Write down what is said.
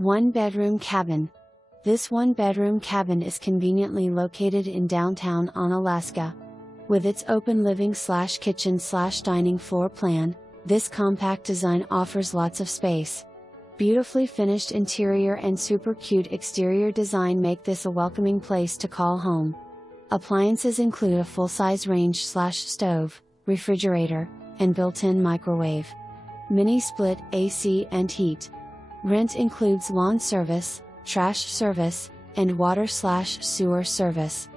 1-bedroom cabin. This one-bedroom cabin is conveniently located in downtown Onalaska. With its open living/kitchen/dining floor plan, this compact design offers lots of space. Beautifully finished interior and super cute exterior design make this a welcoming place to call home. Appliances include a full-size range/stove, refrigerator, and built-in microwave. Mini split AC and heat. Rent includes lawn service, trash service, and water/sewer service.